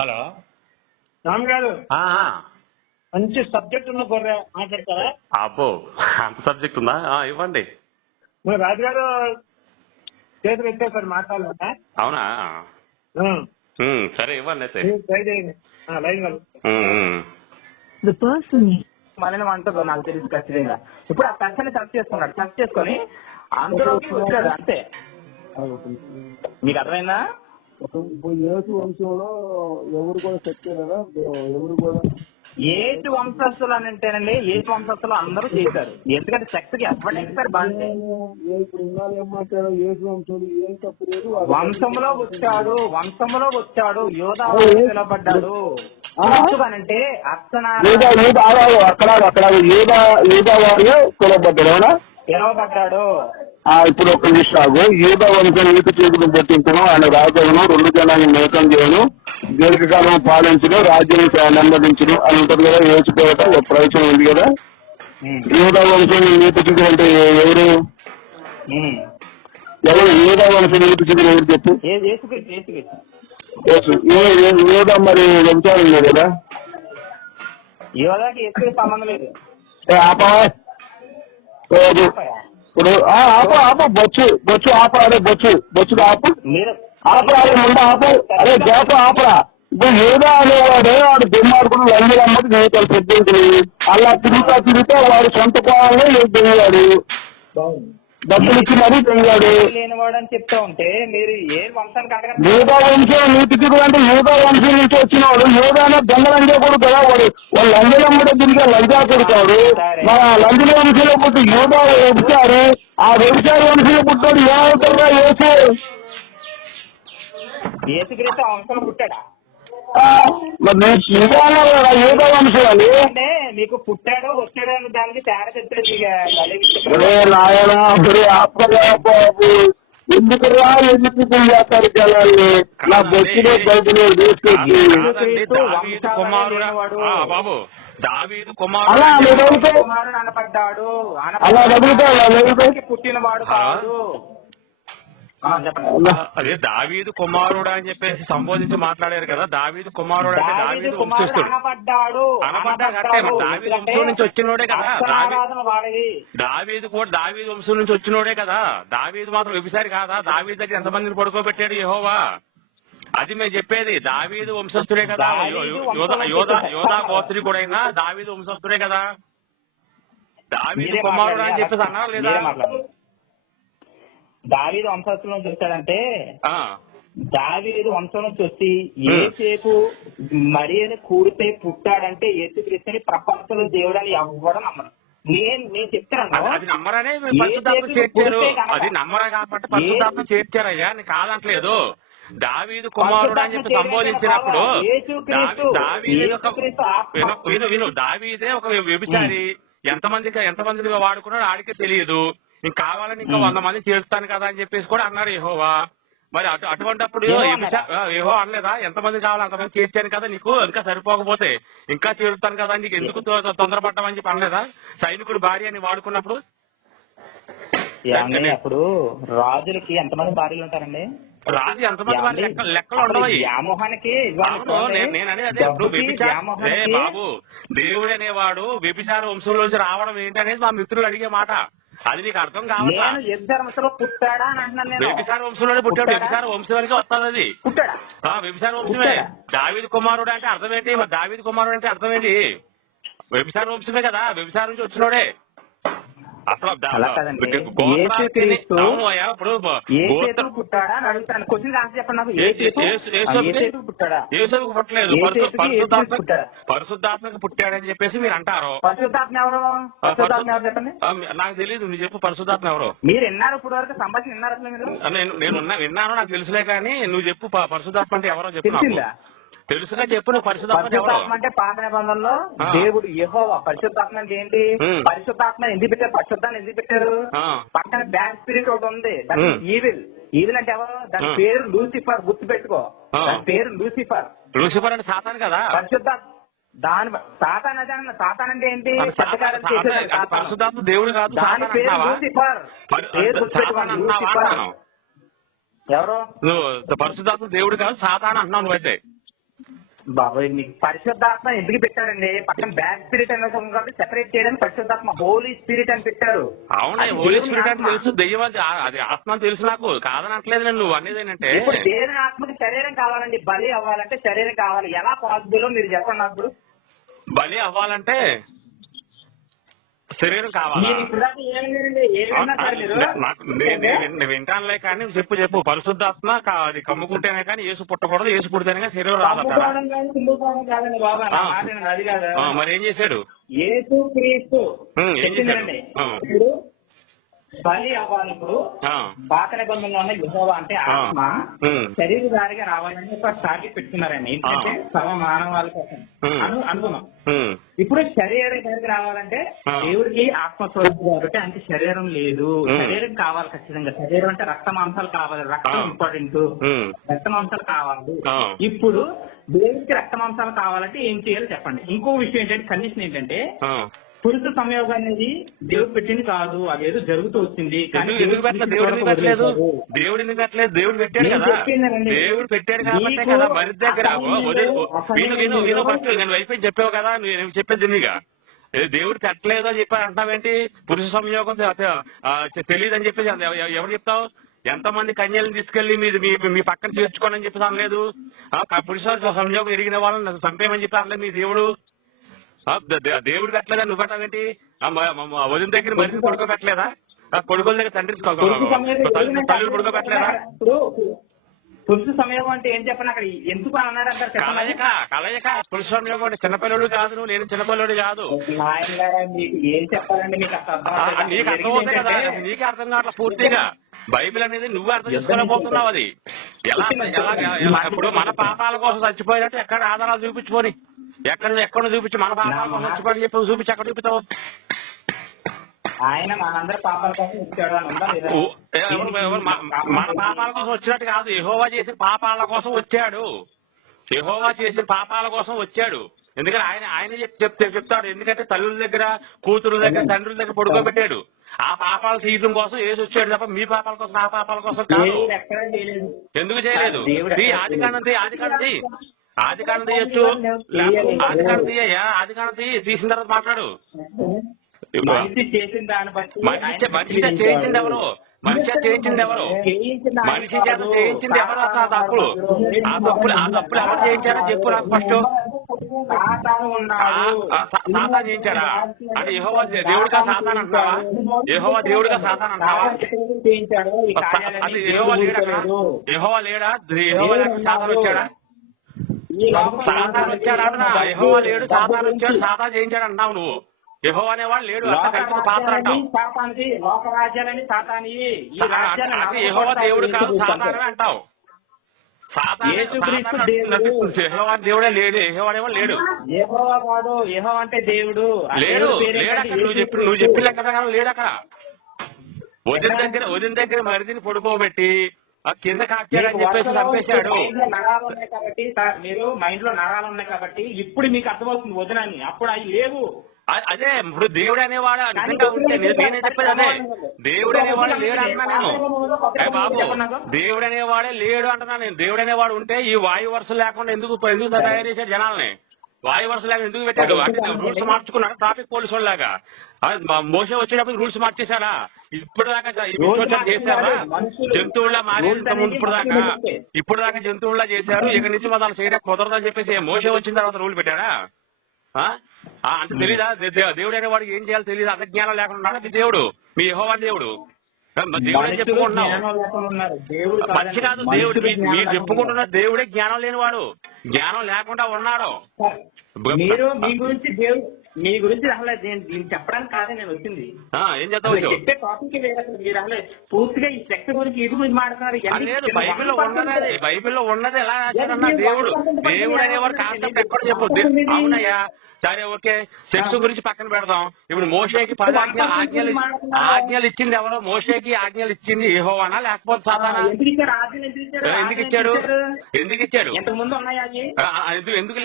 Hello Ram గారు, మంచి subject ఉన్న గొర్రె మాట్లాడతారా? అబ్బో, అంత సబ్జెక్ట్ ఉందా? ఇవ్వండి. రాజుగారు చేతులు ఎత్తేసారు మాట్లాడాలన్నా. అవునా? సరే ఇవ్వండి అయితే. ట్రై చేయండి. లైన్ మనని అంటారు నాకు తెలిసి ఖచ్చితంగా. ఇప్పుడు ఆ పర్సన్ టచ్ చేసుకున్నాడు, టచ్ చేసుకొని అందులోకి వచ్చాడు అంతే. మీకు అర్థమైందా? యేసు వంశంలో ఎవరు కూడా చెప్తారా? ఎవరు కూడా ఏసు వంశస్థులు అని అంటేనండి, ఏసు వంశస్థులు అందరూ చేశారు. ఎందుకంటే శక్తికి ఎవరైనా సరే బాగా ఇప్పుడు ఇన్నాళ్ళు ఏం మాట్లాడారు? యేసు వంశంలో ఏం తప్పు లేదు. వంశంలో వచ్చాడు యోధా నిలబడ్డాడు అంటే పిలవబడ్డాడు. ఇప్పుడు ఒక నిమిషం, యూదా వంశం నీతి చేతులు పట్టించను, ఆయన రాజులను 2 జనాన్ని మేకం చేయను, దీర్ఘకాలం పాలించను, రాజ్యం నెమ్మదించను అని ఉంటుంది కదా. యేసుకోవట ఒక ప్రవచనం ఉంది కదా. యూదా వంశం నీతి చేతులు అంటే ఎవరు? యూదా వంశం నీతి చేతులు ఎవరు చెప్పు? యూదా మరి వంశాలు లేదు కదా. యోధాకి యేసుకి సంబంధం లేదు. ఇప్పుడు బొచ్చు ఆపరా, అదే బొచ్చు ఆపరా ముందు అరే జాత ఆపరా. ఇప్పుడు ఏదో అనేవాడే వాడు దుర్మార్గుడు లంజరమ్మకి జీవితాలు పెద్దించుని అలా తిరుగుతా వాడు సొంత కోవాలని తెలియాడు, డబ్బులు ఇచ్చి మరీ తెలియాడు. లేనివాడు అని చెప్తా ఉంటే మీరు ఏ వంశానికి యూదా వంశం నీతికుడు అంటే యూదా వంశం నుంచి వచ్చినవాడు. యూదానే దొంగలంజా కొడుకు కదా, వాడు లంజలమ్మడే తిరిగే లంజా కొడుతాడు. మన లంజల వంశంలో పుట్టి యూదా వ్యభిచారి, ఆ వ్యభిచారి వంశంలో పుట్టాడు. ఏమవుతారా యేసుక్రీస్తు వంశంలో పుట్టాడా? మరి యూదా వంశం అని అంటే మీకు పుట్టాడు వచ్చాడు అని దానికి తేడా చెప్తాడు. నాయన బాబు ఎందుకు చేస్తారు జనాల్ని? నా బొచ్చులో బయటలో తీసుకొచ్చి అలా అనపడ్డాడు, అలా అడుగుతా పుట్టినవాడు కాదు. అదే దావీదు కుమారుడు అని చెప్పేసి సంబోధించి మాట్లాడారు కదా. దావీదు కుమారుడు అంటే దావీదు వంశస్థుడు అనపడ్డాడు. దావీదు వంశం నుంచి వచ్చినోడే కదా. దావీదు వంశం నుంచి వచ్చినోడే కదా. దావీదు మాత్రం వ్యభిచారి కాదా? దావీదు దగ్గర ఎంతమందిని పడుకోబెట్టాడు యెహోవా? అది మేము చెప్పేది. దావీదు వంశస్థుడే కదా. యోధా గోత్రికుడైనా దావీదు వంశస్థుడే కదా. దావీదు కుమారుడు అని చెప్పేసి అన్నారు లేదా? దావీదు వంశస్థుల నుంచి వచ్చాడంటే దావీదు వంశం నుంచి వచ్చి ఏసేపు మరియను కూడితే పుట్టాడంటే యేసుక్రీస్తుని ప్రపంచంలో దేవుడని ఎవ్వడం నమ్మరు. నేను చెప్తాను అది నమ్మరనే పరిశుద్ధాత్మ చేర్చారు. అది నమ్మరా కాబట్టి పరిశుద్ధాత్మ చేర్చారయ్యా, నేను కాదంటలేదు. దావీదు కుమారుడు అని చెప్పి సంబోధించినప్పుడు దావీదే ఒక వ్యభిచారి. ఎంతమందిని వాడుకున్నాడు ఆడికే తెలియదు. ఇంక కావాలని ఇంకా 100 మంది చేరుస్తాను కదా అని చెప్పేసి కూడా అన్నారు యెహోవా. మరి అటువంటిప్పుడు యెహోవా అనలేదా? ఎంతమంది కావాలి అంతమంది చేర్చాను కదా, నీకు ఇంకా సరిపోకపోతే ఇంకా చేరుతాను కదా, నీకు ఎందుకు తొందరపడ్డామని చెప్పి అనలేదా? సైనికుడు భార్య అని వాడుకున్నప్పుడు అప్పుడు రాజులకి ఎంతమంది భార్యలు ఉంటారండి? రాజు ఎంతమంది లెక్కలు ఉండవు. వ్యామోహానికి నేననేది అదే. బాబు, దేవుడు అనేవాడు వ్యభిచార వంశంలోంచి రావడం ఏంటనేది మా మిత్రులు అడిగే మాట. అది నీకు అర్థం కావాలి. పుట్టాడా అని అంటున్నాను. వ్యభిచార వంశంలోనే పుట్టాడు. వ్యభిచార వంశంలోకి వస్తుంది అది. పుట్టాడా? వ్యభిచార వంశమే. దావీదు కుమారుడు అంటే అర్థం ఏంటి? మరి దావీదు కుమారుడు అంటే అర్థం ఏంటి? వ్యభిచార వంశమే కదా. వ్యభిచారం నుంచి వచ్చినోడే. అసలు పరిశుద్ధాత్మకు పుట్టాడని చెప్పేసి మీరు అంటారు. పరిశుద్ధాత్మ ఎవరు? నాకు తెలియదు. నువ్వు చెప్పు పరిశుద్ధాత్మ ఎవరు? మీరు విన్నారు ఇప్పుడు వరకు సంభాషణ విన్నారు? నేను విన్నాను, నాకు తెలుసులే. కానీ నువ్వు చెప్పు పరిశుద్ధాత్మ అంటే ఎవరో చెప్పు. తెలుసుగా చెప్పు. నువ్వు పరిశుద్ధాత్మ అంటే పాత నిబంధనలో దేవుడు యెహోవా. పరిశుద్ధాత్మ అంటే ఏంటి? పరిశుద్ధాత్మ ఎందుకు పెట్టారు? పరిశుద్ధాన్ని ఎందుకు పెట్టారు? పక్కన బ్యాడ్ స్పిరిట్ ఒకటి ఉంది, దాని ఈవిల్ అంటే ఎవరు? దాని పేరు లూసిఫర్. గుర్తు పెట్టుకో, దాని పేరు లూసిఫర్. లూసిఫర్ అంటే సాతాను కదా. పరిశుద్ధాత్మ దాని సాతాన్ అదే అన్న. సాతాన్ అంటే ఏంటి? పరిశుద్ధాత్మ దేవుడు కాదు. దాని పేరు లూసిఫర్. ఎవరు? నువ్వు పరిశుద్ధాత్మ దేవుడు కాదు, సాతాను అంటున్నావు నువ్వైతే. బాబు మీకు పరిశుద్ధాత్మ ఎందుకు పెట్టారండి? పక్కన బ్యాడ్ స్పిరిట్ అనే కాబట్టి సెపరేట్ చేయడానికి పరిశుద్ధాత్మ హోలీ స్పిరిట్ అని పెట్టారు. అవునా, హోలీ స్పిరిట్ అని తెలుసు, దెయ్యం అది ఆత్మ అని తెలుసు నాకు, కాదనట్లేదు. నువ్వు అనేది ఏంటంటే ఇప్పుడు దేవుని ఆత్మకి శరీరం కావాలండి, బలి అవ్వాలంటే శరీరం కావాలి. ఎలా పాసిబుల్ మీరు చెప్పండి నాకు. బలి అవ్వాలంటే శరీరం కావాలా? వింటానులే కానీ చెప్పు. పరిశుద్ధాత్మ అది కమ్ముకుంటేనే కానీ యేసు పుట్టకూడదు, యేసు పుడితేనే కానీ శరీరం రాదంటారా? మరి ఏం చేశాడు? యేసు క్రీస్తు ఏం చేశాడు? బలి అవ్వాలప్పుడు పాత నిబంధనలో ఉన్న యెహోవా అంటే ఆత్మ శరీరధారిగా రావాలని ఒక టార్గెట్ పెట్టుకున్నారండి. ఎందుకంటే సర్వ మానవాళి కోసం అనుకున్నాం. ఇప్పుడు శరీరధారికి రావాలంటే దేవుడికి ఆత్మస్వరూపం కాబట్టి అంటే శరీరం లేదు, శరీరం కావాలి ఖచ్చితంగా. శరీరం అంటే రక్త మాంసాలు కావాలి, రక్తం ఇంపార్టెంట్, రక్త మాంసాలు కావాలి. ఇప్పుడు దేవుడికి రక్త మాంసాలు కావాలంటే ఏం చేయాలో చెప్పండి. ఇంకో విషయం ఏంటంటే కండిషన్ ఏంటంటే పురుష సంయోగం అనేది దేవుడు పెట్టింది కాదు, అదేదో జరుగుతూ వచ్చింది. ఎందుకు పెట్టలేదు? దేవుడు ఎందుకు పెట్టలేదు? దేవుడు ఎందుకు పెట్టలేదు? దేవుడు పెట్టాడు కదా, దేవుడు పెట్టాడు కాబట్టి కదా. మరి దగ్గర నేను ఫస్ట్ నేను అయిపోయి చెప్పావు కదా, నేను చెప్పేది నీగా దేవుడు పెట్టలేదు అని చెప్పి అంటున్నావేంటి? పురుష సంయోగం తెలియదు అని చెప్పేసి ఎవరు చెప్తావు? ఎంతమంది కన్యలను తీసుకెళ్లి మీ పక్కన చేర్చుకోండి అని చెప్పి అనలేదు. పురుష సంయోగం ఎరిగిన వాళ్ళని చంపేయమని చెప్పి అనలేదు మీ దేవుడు. దేవుడు పెట్టలేదా? నువ్వు పెట్టావేంటి? వదిన దగ్గర మనిషి పడుకోబెట్టలేదా? కొడుకుల దగ్గర తండ్రి తల్లి పడుకోబెట్టలేదా? పురుష సంయోగం అంటే ఏం చెప్పండి అక్కడ ఎందుకు అన్నాడు అంటారు? కలయిక పురుష సంయోగం అంటే చిన్నపిల్లడు కాదు, నువ్వు నేను చిన్నపిల్లడు కాదు. మీకు ఏం చెప్పాలండి? మీకు నీకు అర్థమవుతుంది కదా, నీకే అర్థం కావట్లేదు పూర్తిగా. బైబిల్ అనేది నువ్వు అర్థం చేసుకోలేకపోతున్నావు. అది ఎలా ఇప్పుడు మన పాపాల కోసం చచ్చిపోయినట్టు ఎక్కడ ఆధారాలు చూపించుకొని ఎక్కడ చూపించి మన పాపాల కోసం చచ్చిపోయి చెప్పి చూపించి ఎక్కడ చూపిస్తావు? ఆయన మనందరి పాపాల కోసం వచ్చాడు. మన పాపాల కోసం వచ్చినట్టు కాదు, యెహోవా చేసిన పాపాల కోసం వచ్చాడు. యెహోవా చేసిన పాపాల కోసం వచ్చాడు. ఎందుకంటే ఆయన చెప్తాడు. ఎందుకంటే తల్లుల దగ్గర, కూతురుల దగ్గర, తండ్రుల దగ్గర పడుకోబెట్టాడు. ఆ పాపాలు తీయడం కోసం యేసు వచ్చాడు తప్ప మీ పాపాల కోసం, నా పాపాల కోసం కాదు. ఎందుకు చేయలేదు? ఆది కాండం తీయచ్చు, ఆది కాండం తీయ్యా, ఆది కాండం తీసిన తర్వాత మాట్లాడు. మనిషి చేసిన దాన్ని బట్టి మనిషి చేయించింది ఎవరు? మనిషి చేయించింది ఎవరు? మనిషి చేత చేయించింది ఎవరు? ఆ తప్పులు ఎవరు చేయించారో చెప్పు నాకు ఫస్ట్. సాతాను చేయించాడా? అంటే యెహోవా దేవుడిగా సాతాను అంటావా? యెహోవా దేవుడిగా సాతాను అంటావా? అది యెహోవా లేడా? యెహోవా లేడా? యెహోవా సాతాను వచ్చాడా? సాతాను వచ్చాడా? యెహోవా లేడు, సాతాను వచ్చాడు, సాతాను చేయించాడు అంటున్నావు నువ్వు. యెహోవా అనేవాడు లేడు, పాత్ర అంటావు. యెహోవా దేవుడు కాదు, సాతాను అంటావు. యెహోవా దేవుడే లేడు, యెహోవా అనేవాడు లేడు. యెహోవా అంటే దేవుడు లేడు. నువ్వు చెప్పిన కదా లేడు అక్కడ. వదిన దగ్గర మరిదిని పడుకోబెట్టి కింద కాచాడని చెప్పేసి చంపేశాడు. నరాలు ఉన్నాయి కాబట్టి మీరు మైండ్ లో నరాలు ఉన్నాయి కాబట్టి ఇప్పుడు మీకు అర్థమవుతుంది వదినని. అప్పుడు అవి లేవు. అదే ఇప్పుడు దేవుడు అనేవాడు నిజంగా ఉంటే నేనే చెప్పేది అదే. దేవుడు అనేవాడు లేడు అంటున్నా నేను. బాబు దేవుడు అనేవాడే లేడు అంటున్నా నేను. దేవుడు అనేవాడు ఉంటే ఈ వాయు వరుస లేకుండా ఎందుకు తయారు చేశాడు జనాల్ని? వాయు వరుస లేకుండా ఎందుకు పెట్టాడు? అంటే రూల్స్ మార్చుకున్నాడు ట్రాఫిక్ పోలీసు వాళ్ళలాగా. మోసే వచ్చేటప్పుడు రూల్స్ మార్చేశాడా? ఇప్పుడు దాకా చేశారా? జంతువుల్లా మారేంత ముందు ఇప్పుడు దాకా జంతువుల్లా చేశారు. ఇక నుంచి వాళ్ళు చేయడం కుదరదని చెప్పేసి మోసే వచ్చిన తర్వాత రూల్ పెట్టారా? అంటే తెలీదా? దేవుడు అనే వాడికి ఏం చేయాలో తెలియదు, అంత జ్ఞానం లేకుండా మీ దేవుడు, మీ యెహోవా దేవుడు. దేవుడు అని చెప్పుకుంటున్నావు. మంచి కాదు దేవుడు. మీరు చెప్పుకుంటున్న దేవుడే జ్ఞానం లేనివాడు, జ్ఞానం లేకుండా ఉన్నాడు. మీరు మీ గురించి అసలు దీన్ని చెప్పడానికి కాదే నేను వచ్చింది. ఏం చెప్తావు? చెప్పే టాపిక్ మీరు అసలు పూర్తిగా ఈ సెక్స్ గురించి ఇది గురించి మాట్లాడుతున్నారు. లేదు, బైబిల్లో ఉన్నది. బైబిల్లో ఉన్నది ఎలా రాశారన్నా దేవుడు అనేవాడు కాన్సెప్ట్ ఎక్కడ చెప్పొద్దు. అవునయ్యా సరే ఓకే, సెక్స్ గురించి పక్కన పెడదాం. ఇప్పుడు మోషేకి 10 ఆజ్ఞలు ఇచ్చింది ఎవరో? మోషేకి ఆజ్ఞలు ఇచ్చింది యెహోవానా లేకపోతే సాతానా? ఎందుకు ఇచ్చాడు?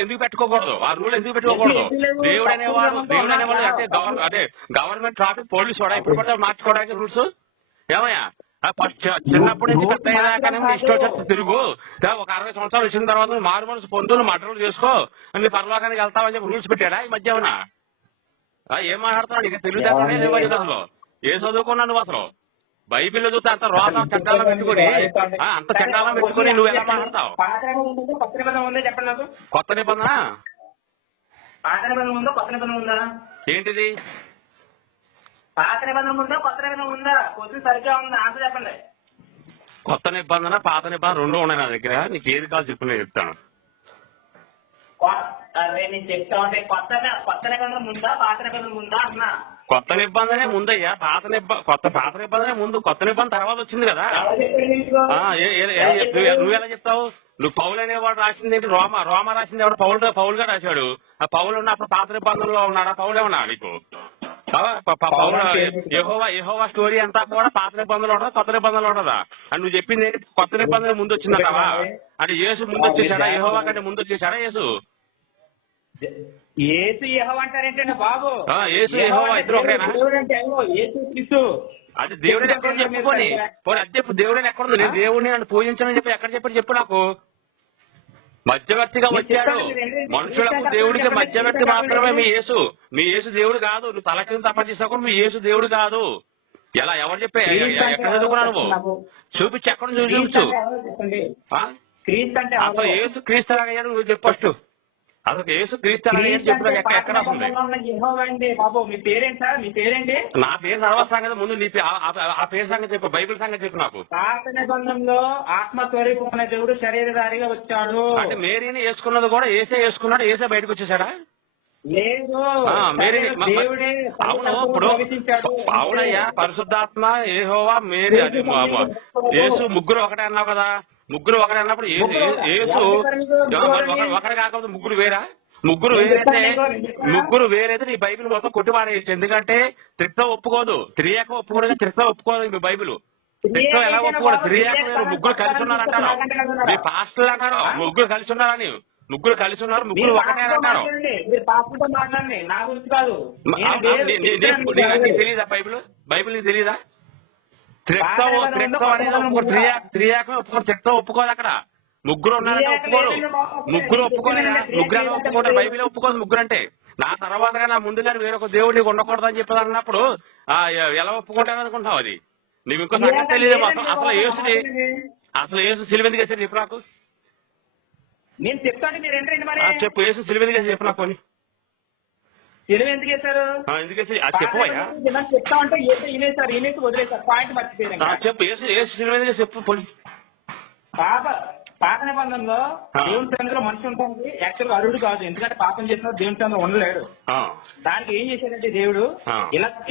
ఎందుకు పెట్టుకోకూడదు? ఆ రూల్ ఎందుకు పెట్టుకోకూడదు? దేవుడు అనేవాడు అంటే గవర్నమెంట్ ట్రాఫిక్ పోలీసు వాడా ఇప్పుడు పడితే మార్చుకోవడానికి రూల్స్? ఏమయ్యా ఫస్ట్ చిన్నప్పటి నుంచి పెద్ద అయ్యాక ఇష్టం వచ్చి తిరుగు ఒక 60 సంవత్సరాలు వచ్చిన తర్వాత నువ్వు మారు మనసు పొందులు మటలు చేసుకో అని పరలోకానికి వెళ్తావని చెప్పి రూల్స్ పెట్టాడా ఈ మధ్య ఏమన్నా ఏం మాట్లాడుతున్నాడు ఇక తెలివితేటనే లేవు అసలు ఏ చదువుకున్నా నువ్వు అసలు బైబిల్ చదువుతా అంత రోగం చట్టాలను పెట్టుకుని అంత చట్టాలను పెట్టుకుని నువ్వు ఎలా మాట్లాడతావు? కొత్త నిబంధన పాత నిబంధన ఉందా కొత్త నిబంధన ఉందా? ఏంటిది? పాత నిబంధన ఉందా కొత్త నిబంధన ఉందా? కొద్ది సరిగ్గా ఉందా? ఆన్సర్ చెప్పండి. కొత్త నిబంధన పాత నిబంధన రెండు ఉన్నాయి నా దగ్గర. నీకు ఏది కాదు చెప్పు, నేను చెప్తాను. అదే నేను చెప్తా ఉంటే కొత్త నిబంధన ముందా పాత నిబంధన ముందా అన్నా? కొత్త నిబంధనే ముందయ్యా. పాత నిబంధనే ముందు, కొత్త నిబంధన తర్వాత వచ్చింది కదా. నువ్వు ఎలా చెప్తావు? నువ్వు పౌలు అనేవాడు రాసింది ఏంటి? రోమా రాసింది ఎవడు? పౌలుగా రాశాడు. ఆ పౌలు ఉన్నప్పుడు పాత నిబంధనలో ఉన్నాడా? పౌలే ఉన్నా నీకు? యెహోవా స్టోరీ అంతా కూడా పాత నిబంధనలు ఉంటుందా కొత్త నిబంధనలు ఉంటుందా? అని నువ్వు చెప్పింది ఏంటి? కొత్త నిబంధన ముందు వచ్చిందా? అంటే యేసు ముందు వచ్చేసాడా? యెహోవా కంటే ముందు వచ్చేసాడా యేసు? యేసు యెహోవా అంటారేంటండి బాబు? యేసు యెహోవా ఇద్దరు ఒకటేనా? యేసు క్రీస్తు అది దేవుడిని ఎక్కడ చెప్పుకొని అది చెప్పు. దేవుడిని ఎక్కడ ఉంది? నేను దేవుడిని నన్ను పూజించని చెప్పి ఎక్కడ చెప్పు నాకు. మధ్యవర్తిగా వచ్చాడు. మనుషులకు దేవుడికి మధ్యవర్తి మాత్రమే మీ యేసు. మీ యేసు దేవుడు కాదు. నువ్వు తల కింద తప్ప చేసావు. మీ యేసు దేవుడు కాదు. ఎలా ఎవరు చెప్పే? ఎక్కడ చదువుకున్నావు నువ్వు? చూపించి ఎక్కడ చూపించు. అసలు యేసు క్రీస్తు అయ్యాడు నువ్వు చెప్పు ఫస్ట్. అసలు యేసు క్రీస్తు అయ్యాడు చెప్పు. ఎక్కడ ఉంది బాబు? మీ పేరేంటి సార్? మీ పేరేంటి? నా పేరు సర్వ సంగతి. ముందు నీ ఆ పేరు సంగతి చెప్పు. బైబిల్ సంగతి చెప్పు నాకు. పాత నిబంధనలో ఆత్మస్వరూపమైన దేవుడు శరీరధారిగా వచ్చాడు. అంటే మేరీని వేసుకున్నది కూడా ఏసే వేసుకున్నాడు. ఏసే బయటకు వచ్చేసాడా? లేదు. అవును. ఇప్పుడు అవునయ్యా, పరిశుద్ధాత్మ, యెహోవా, మేరీ, అది యేసు ముగ్గురు ఒకటే అన్నావు కదా. ముగ్గురు ఒకటే అన్నప్పుడు యేసు ఒకటి కాకపోతే ముగ్గురు వేరా? ముగ్గురు వేరైతే నీ బైబిల్ మొత్తం కొట్టిపారేయచ్చు. ఎందుకంటే త్రిత్వం ఒప్పుకోదు, త్రియేకం ఒప్పుకోదు. త్రిత్వం ఒప్పుకోదు మీ బైబిల్. త్రిత్వం ఎలా ఒప్పుకోదు? త్రియేకం ముగ్గురు కలిసి ఉన్నారంటారు. మీ పాస్టర్ అంటారు ముగ్గురు కలిసి ఉన్నారని. ముగ్గురు కలిసి ఉన్నారు, ముగ్గురు ఒకటే అంటారు. తెలీదా బైబిల్? బైబిల్ నీకు తెలీదా? త్రిత్వం అనేది త్రియేకం ఒప్పుకోరు. త్రిత్వం ఒప్పుకోదు. అక్కడ ముగ్గురు ఉన్నారంటే ఒప్పుకోరు. ముగ్గురు ఒప్పుకోలేదా? ముగ్గురు ఒప్పుకోరు. బైబిల్ ఒప్పుకోదు ముగ్గురు అంటే. నా తర్వాతగా నా ముందుగానే వేరొక దేవుడిని ఉండకూడదు అని చెప్పి అన్నప్పుడు ఎలా ఒప్పుకుంటాను అనుకుంటావు? అది నీకు ఇంకో సంగతి తెలియదు. అసలు యేసు సిలువ ఎందుకు వేసాడు చెప్పు నాకు. నేను చెప్తాను, మీరు ఏంటండి మరి? చెప్పు. యేసు సిలువ ఎందుకు వేసాడు చెప్పు నాకు. సిలువ ఎందుకు వేశారు? ఎందుకు వేసి అది చెప్పవయ్యా. చెప్తా అంటే ఈనేసారు, వదిలేసారు. పాయింట్ మర్చిపోయారు. చెప్పు. యేసు సిలువ ఎందుకు చెప్పు. పాత నిబంధనలో దేవుని చంద్ర మనిషి ఉంటుంది. యాక్చువల్గా అరుడు కాదు. ఎందుకంటే పాపం చేసిన దేవుని చంద్ర ఉండలేడు. దానికి ఏం చేశాడంటే దేవుడు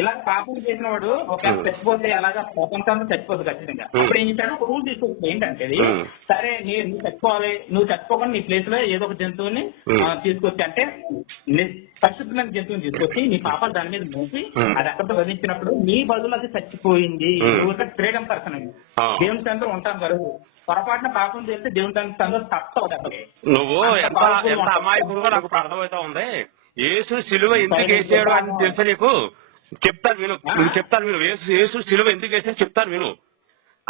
ఇలా పాపం చేసిన వాడు ఒక చచ్చిపోతే అలాగా ప్రపంచంలో చచ్చిపోతుంది ఖచ్చితంగా. అప్పుడు ఏం చేశాడు? ఒక రూల్ తీసుకొచ్చింది. ఏంటంటే సరే నువ్వు చచ్చిపోవాలి, నువ్వు చచ్చిపోకుండా నీ ప్లేస్ లో ఏదో ఒక జంతువుని తీసుకొచ్చి, అంటే పరిశుద్ధమైన జంతువుని తీసుకొచ్చి నీ పాపాలు దాని మీద మోసి అది అక్కడితో వదిలించినప్పుడు నీ బదులు అది చచ్చిపోయింది. నువ్వు ఫ్రీడమ్ పర్సన్ అయింది. దేవుని చంద్ర ఉంటాను వరకు పొరపాటున పాపం చేస్తే దేవుని చంద్ర తప్పదు. నువ్వు ఎంత అమాయకుడుగా నాకు అర్థమవుతా ఉంది. యేసు సిలువ ఎందుకు వేసాడు అని తెలుసా నీకు? చెప్తాను విను. యేసు సిలువ ఎందుకు వేసాడు చెప్తాను విను.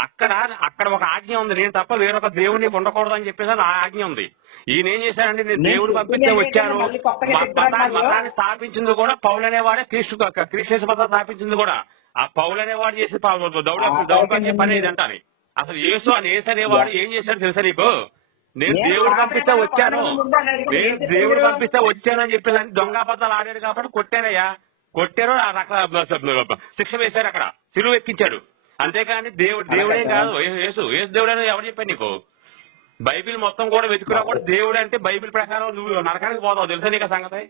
అక్కడ ఒక ఆజ్ఞ ఉంది. నేను తప్ప వేరొక దేవుడిని ఉండకూడదు అని చెప్పేసి ఆ ఆజ్ఞ ఉంది. ఈయన ఏం చేశాడంటే నేను దేవుడు పంపిస్తే వచ్చాను. మతాన్ని స్థాపించింది కూడా పౌలు అనేవాడే. క్రీస్తు మతాన్ని స్థాపించింది కూడా ఆ పౌలు అనేవాడు చేసి దౌర్భాగ్య పని అంటారు. అసలు యేసు అనేవాడు ఏం చేశాడు తెలుసా నీకు? నేను దేవుడు పంపిస్తే వచ్చాను, అని చెప్పేదాన్ని దొంగబద్దాలు ఆడాడు కాబట్టి కొట్టారయ్యా. కొట్టారు, శిక్ష వేశారు, అక్కడ సిలువ ఎక్కించాడు. అంతేకాని దేవుడే కాదు యేసు దేవుడు అని ఎవరు చెప్పాడు నీకు? బైబిల్ మొత్తం కూడా వెతుకురా కూడా దేవుడు అంటే బైబిల్ ప్రకారం నువ్వు నరకానికి పోతావు. తెలుసా నీకు సంగతి?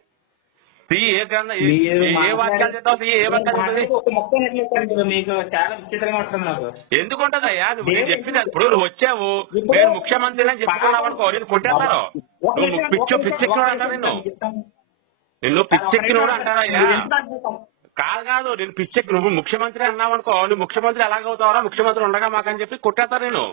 ఏ గ్రంథం ఏ వాక్యాలు చెప్తావు? ఏ వాక్యాలు ఎందుకుంటదయ్యా? నేను చెప్పింది ఇప్పుడు నువ్వు వచ్చావు, నేను ముఖ్యమంత్రి అని చెప్పుకున్నావు అనుకో, నేను కొట్టేస్తారు. నువ్వు పిచ్చెక్కినోడు అంటారు. నిన్ను పిచ్చెక్కినోడు అంటారయ్యా. కాదు, నేను పిచ్చెక్కి నువ్వు ముఖ్యమంత్రి అన్నావు అనుకో, నువ్వు ముఖ్యమంత్రి ఎలాగవుతావరా? ముఖ్యమంత్రి ఉండగా మాకని చెప్పి కొట్టేస్తారు నేను.